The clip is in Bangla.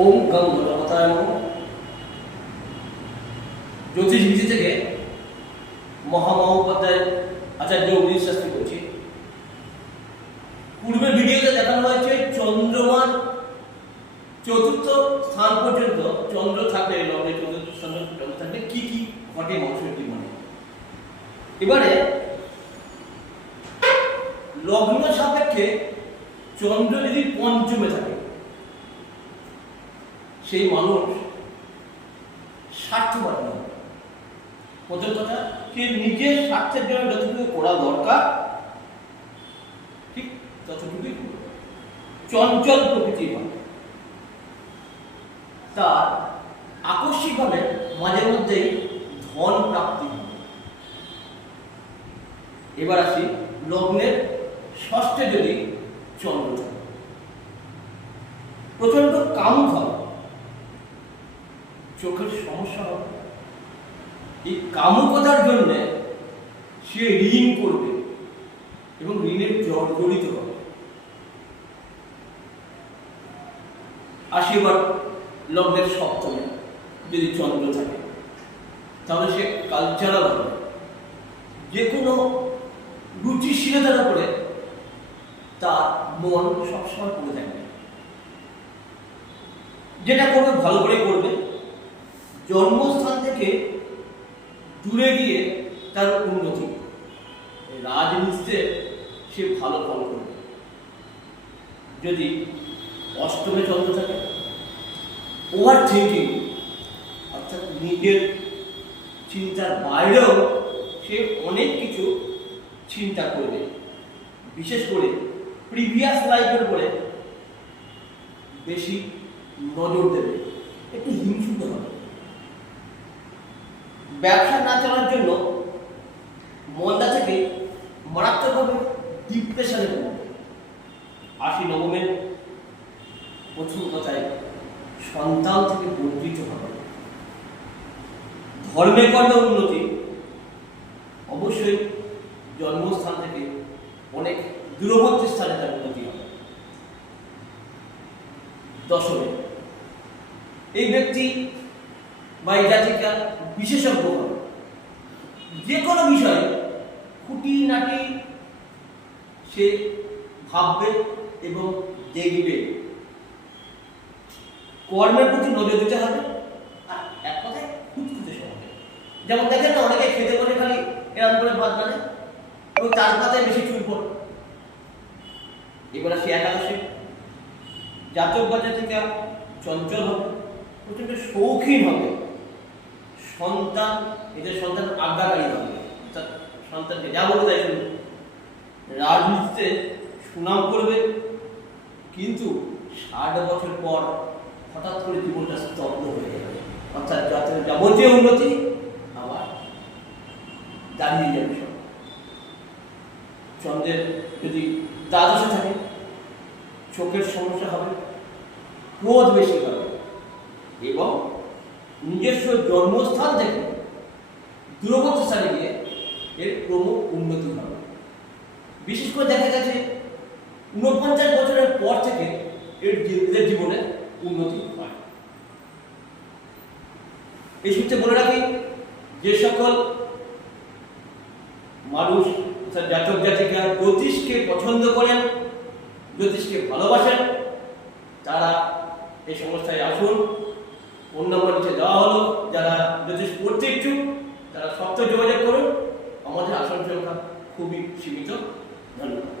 ওম গং গণপতায় নমঃ। জ্যোতিষ বিধি থেকে মহামহোপাধ্যায় আচার্য উদিত শাস্ত্রী বলছি। পূর্বের ভিডিওতে দেখানো হয়েছে চন্দ্রমার চতুর্থ স্থান পর্যন্ত চন্দ্র থাকলে, লগ্নের চতুর্থ স্থান চন্দ্র থাকলে কি কি ঘটে মানুষের জীবনে। এবারে লগ্ন সাপেক্ষে চন্দ্র যদি পঞ্চমে থাকে, সেই মানুষ স্বার্থপর নয়। প্রথম কথা, সে নিজের স্বার্থের জন্য যতটুকু করা দরকার ঠিক ততটুকুই করবে। চঞ্চল প্রকৃতির হয়, তার আকস্মিকভাবে মাঝে মধ্যেই ধন প্রাপ্তি হবে। এবার আসি লগ্নের ষষ্ঠে যদি চন্দ্র থাকে, প্রচন্ড কামুক হবে, চোখের সমস্যা হবে। এই কামুকতার জন্য সে ঋণ করবে এবং ঋণের জড়িত হবে। আসি এবার লগ্নের সপ্তমে যদি চন্দ্র থাকে, তাহলে সে কালচারাল হবে, যে কোনো রুচিশীলতার উপরে তার মন সবসময় পড়ে থাকবে। যেটা করবে ভালো করে করবে, জন্মস্থান থেকে দূরে গিয়ে তার উন্নতি, রাজনীতিতে সে ভালো ফল করবে। যদি অষ্টমে চন্দ্র থাকে, ওভার থিঙ্কিং, অর্থাৎ নিজের চিন্তার বাইরেও সে অনেক কিছু চিন্তা করবে, বিশেষ করে প্রিভিয়াস লাইফের উপরে বেশি নজর দেবে, একটু হিংসুক হবে। ব্যবসা না চলার জন্য মন্দা থেকে মারাত্মকভাবে ডিপ্রেশনে পড়বে। আসি নবমের প্রথম কথায় সন্তান থেকে বঞ্চিত হবে। ধর্মের কর্মে উন্নতি, অবশ্যই জন্মস্থান থেকে অনেক দূরবর্তী স্থানে তার উন্নতি হবে। দশমে এই ব্যক্তি বা এই জাতিকা বিশেষজ্ঞ হবে, যে কোনো বিষয়ে খুঁটিনাটি সে ভাববে এবং দেখবে। কর্মের প্রতি নজর দিতে হবে। আর এক কথায় খুঁতখুঁতে সমাজে, যেমন দেখেন না, অনেকে খেতে বলে খালি এরকম করে ভাত বানে এবং তার পাতায় বেশি চুল পড়ে। এবার সে একাদশে জাতক বা জাতিকা চঞ্চল হবে, প্রচন্ড শৌখিন হবে, সন্তান এদের সন্তান আজ্ঞাকারী হবে, অর্থাৎ সন্তানকে যা বলে তাই শুনবে। রাজনীতিতে সুনাম করবে, কিন্তু 60 বছর পর হঠাৎ করে জীবনটা স্তব্ধ হয়ে যাবে, অর্থাৎ যাবতীয় উন্নতি আবার দাঁড়িয়ে যাবে সব। চন্দ্রের যদি দ্বাদশে থাকে, চোখের সমস্যা হবে, ক্রোধ বেশি হবে এবং নিজস্ব জন্মস্থান থেকে দূরবর্তী স্থানে গিয়ে এর ক্রম উন্নতি হবে। বিশেষ করে দেখা গেছে 49 বছরের পর থেকে এদের জীবনে উন্নতি হয়। এই সূত্রে বলে রাখি, যে সকল মানুষ জাতক জাতিকা জ্যোতিষকে পছন্দ করেন, জ্যোতিষকে ভালোবাসেন, তারা এই সংস্থায় আসুন। ফোন নম্বর নিচে দেওয়া হলো। যারা জ্যোতিষ পড়তে ইচ্ছুক তারা সত্য যোগাযোগ করুন। আমাদের আসন সংখ্যা খুবই সীমিত। ধন্যবাদ।